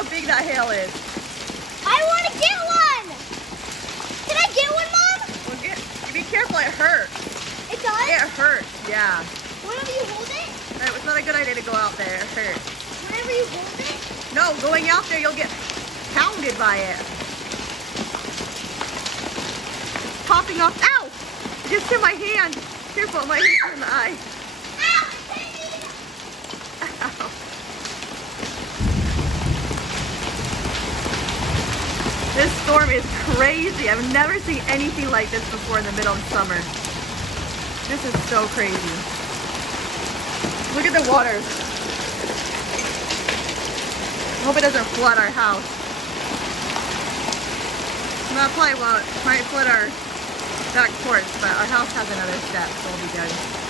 how big that hail is. I want to get one. Can I get one, Mom? Well, be careful, it hurts. It does? It hurts, yeah. Whenever you hold it? It's not a good idea to go out there, it hurts. Whenever you hold it? No, going out there you'll get pounded by it. It's popping off. Ow! It just hit my hand. Careful, my hand in the eye. Ow! Ow. This storm is crazy. I've never seen anything like this before in the middle of summer. This is so crazy. Look at the water. I hope it doesn't flood our house. That probably won't. Might flood our back porch, but our house has another step, so we'll be good.